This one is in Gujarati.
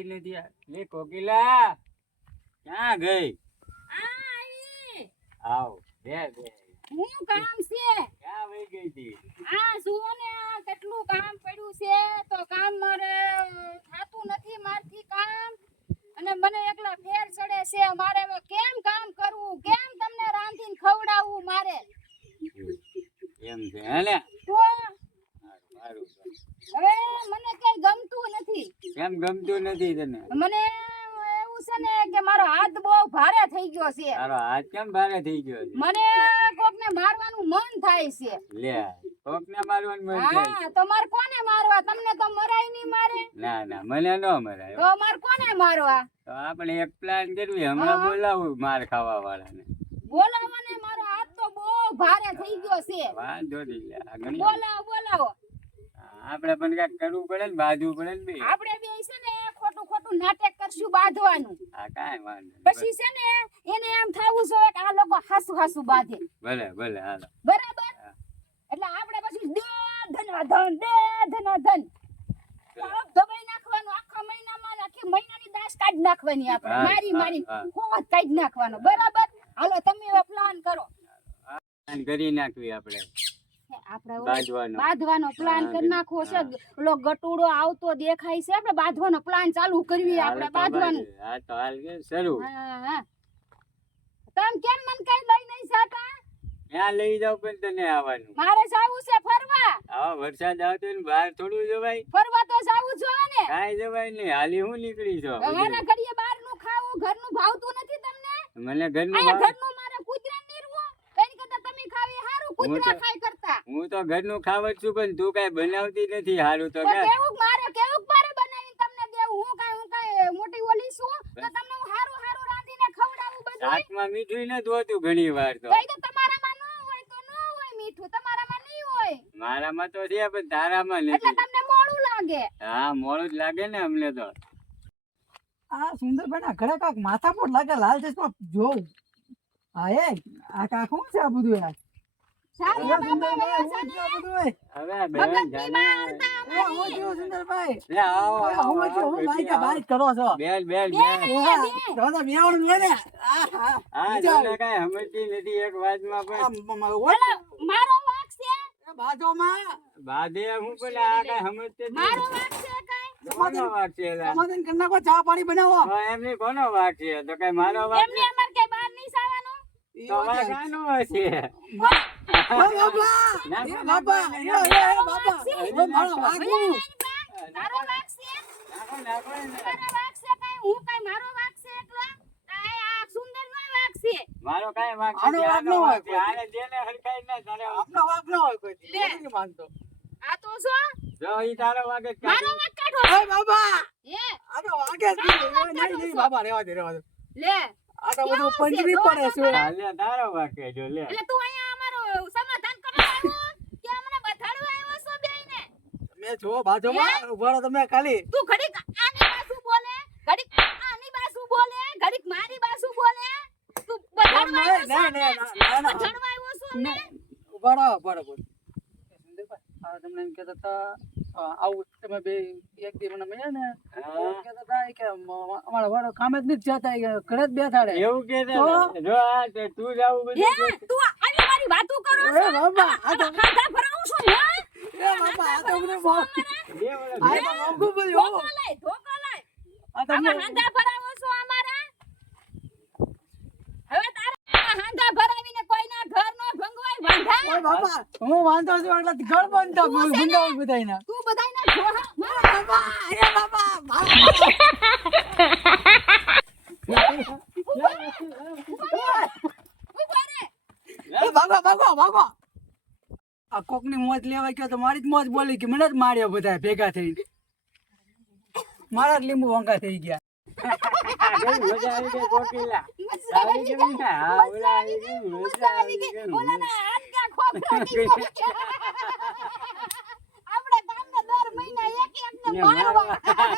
દેખાતી નથી. લે કોકિલા ક્યાં ગઈ? આવ બે બે હું કામ છે? ક્યાં વઈ ગઈ હતી? આ જુઓ ને આ કેટલું કામ પડ્યું છે તો કામ મારે થાતું નથી મારથી કામ અને મને એકલા ફેર ચડે છે. મારે હવે કેમ કામ કરવું, કેમ તમને રાંધીને ખવડાવવું મારે? એમ છે હેને? તો સારું હવે મને કઈ ગમતું નથી. કેમ ગમતું નથી તને? મને એવું છે ને કે મારો હાથ બહુ ભારે થઈ ગયો છે. તારો હાથ કેમ ભારે થઈ ગયો છે? મને કોકને મારવાનું મન થાય છે. લે કોકને મારવાનું મન થાય? હા તો મારે કોને મારવા? તમને તો મરાય નહીં મારે. ના ના મને ન મરાય. તો મારે કોને મારવા? તો આપણે એક પ્લાન કરવી, હમણાં બોલાવું માર ખાવા વાળાને. બોલાવવાને મારો હાથ તો બહુ ભારે થઈ ગયો છે. વાંધો નહીં લે આ ઘણી બોલાવો બોલાવો. આપણે પણ કઈક કરવું પડે ને, બાંધવું પડે ને બે. આપણે બે છે ને ખોટું ખોટું નાટક કરશું બાંધવાનું. હા કાંઈ વાંધો નહીં. પછી છે ને એને એમ થાવું જોઈએ કે આ લોકો હાસુ હાસુ બાંધે. ભલે ભલે હાલો. બરાબર? એટલે આપણે પછી દે ધનાધન દબાઈ નાખવાનું આખા મહિનામાં, આખી મહિનાની દાસ કાઢી નાખવાની આપણે. હા, મારી હા, મારી હા. હોત કાઢી નાખવાનો. બરાબર? હાલો તમે હવે પ્લાન કરો. પ્લાન કરી નાખવી આપણે આપણે ઓલો બાંધવાનો. બાંધવાનો પ્લાન હા, કરી નાખવો છે. હા. ઓલો ગટુડો આવતો દેખાય છે, આપણે બાંધવાનો પ્લાન ચાલુ કરવી. આપણે હાલ તો બાંધવાનું. હા તો હાલ કે શરૂ. હા હા તમે કેમ મન કઈ લઈ નહીં જાતા? ત્યાં લઈ જાવ પણ તને આવવાનું. મારે જાવું છે ફરવા. આવા વરસાદ આવતો હોય ને બહાર થોડું જવાય? ફરવા તો જાવું જોઈએ ને. કાંઈ જવાય નહીં. હાલી હું નીકળી છો? મારા ઘડીએ બહારનું ખાવું, ઘરનું ભાવતું નથી તમને? મને ઘરનું અહીંયા ભાવે. ઘરનું મારે કૂતરા નીરવું. કઈ કરતા તમે ખાવી હારું, કૂતરા ખાય કરતા. હું તો ઘરનું ખાવ જ છું પણ તું કાંઈ બનાવતી નથી. હારું તો તો કે કેવું મારે બનાવીને તમને દેવું? હું કાંઈ મોટી ઓલી છું તો તમને હું હારું હારું રાંધીને ખવડાવું બધું. શાકમાં મીઠું નથી હોતું ઘણી વાર તો. કઈ તો તમારામાં ન હોય તો ન હોય મીઠું, તમારામાં નહીં હોય મારામાં તો છે પણ તારામાં એટલે નથી. તમને મોડું લાગે. હા મોડું જ લાગે ને અમને તો. આ સુંદરભાઈ ના ઘરે કાંક માથાપોટ લાગે લાલ ચશ્મા જોઉં. હા એ આ કાંક શું છે આ બધું યાર? સારું અરે બાબા સુંદરભાઈ, વયા શું છે છે આ ને? બધું એ? હવે બેન ભગતની જાને. બા આવતા એ હું છું સુંદરભાઈ. લે આવો ઓય, આવો, હું છું, આવો, હું બેટી, બાઈક આવો. બાઈક કરો છો. બેન બેન બે. બેન. દાદા બેવડું હોય ને. હા બીજા તને કાંઈ સમજતી નથી એક વાતમાં પણ. ઓલા મારો વાંક છે, એ બાજુમાં બાધે હું પણ આ કાંઈ સમજતી જ મારો નથી. વાંક છે કાંઈ? કોનો વાંક છે એલા? સમાધાન કરી નાખો, ચા પાણી બનાવો. હા, એમની કોનો વાંક છે? તો કઈ મારો વાંક એમને છે? અમાર કઈ બહાર નહીં જવાનું. તો વાંક આનો હશે. ઓ બાબા, એ બાબા, એ બાબા, એ મારો વાંક હું. તારો વાંક છે? નાખો, નાખો એને. મારો વાંક છે કાંઈ? હું કાંઈ મારો વાંક છે એકલો? આ સુંદરનો વાંક છે. મારો કાંઈ વાંક આનો નથી, વાંક આનો ન હોય વાંક છે. કોઈ. આને જેને હરખાય ને તારે આપનો વાંક ન હોય કોઈ દી. લે. હું નથી માનતો. આ તો શું? જો ઈ તારો વાંક જ મારો કાઢી. વાંક કાઢો. એ બાબા, હે આ તો વાંકે જ નહીં. નહીં, નહીં, બાબા, રહેવા દે, રહેવા દે. લે આ તો બધું કેવું છે? પંજરી જો પડે છે. હા, લે, તારો વાંક કહેજો, લે. એટલે તું અહીંયા અમારું સમાધાન કરવા આવ્યો કે અમને બધાડવા આવ્યો છો બેયને? મેં જો બાજુમાં ઉભા રહો તમે ખાલી. તું ઘડીક આની બાજુ બોલે, ઘડીક આની બાજુ બોલે, ઘડીક મારી બાજુ બોલે. તું બધાડવા આવ્યો છો નહીં, અમને? નહીં, ના. બધાડવા આવ્યો છો અમને? ઉભા રહો, ઉભા રહો. સુંદરભાઈ, આ તમને એમ કહેતા હતા, આવું તમે બે એક દી મને મળ્યા ને, હા. એમ કહેતા હતા કે અમારા વાળો કામે જ નથી જતા, એ ઘરે જ બેઠાડે. એવું કે છે તો? ને? જો આ તે તું જ આવું બધું હે કહે. તું આવી મારી વાતો કરો એ છો? બાબા, આ તો ખાધા ભરાવું છું હે? એ બાબા, આ તો બધું બહુ- બે વરસ આ તો મોંઘું બધું, હો. ધોકો લાય, ધોકો લાય. આ તો આમાં હાંધા ભરાવો છો અમારા? હવે તારા હાંધા ભરાવીને કોઈના ઘર નો ભંગવાય વાંધા? ઓય બાબા, હું વાંધો છું એટલે ઘર બંધ તું છે ને? ભૂંગાવું બધાયના. તું બધાયના જોહા બાબા, એ બાબા, ઉભા રે. એ ભાગો, ભાગો, ભાગો. આ કોકની મોજ લેવા ગયો તો મારી જ મોજ બોલી કે મને જ માર્યો બધા ભેગા થઈને. મારા જ લીંબુ વંકા થઈ ગયા. કેવી મજા આવી ગઈ કોકિલા? મજા આવી આવી ગઈ ગઈ. ને? હા, ઓલા આવી ગઈ, મજા આવી ગઈ. ઓલાના હાડકા ખોખરાટી ગયા. આપણે ગામના દર મહિના એક એકને ને મારવા. મારવા.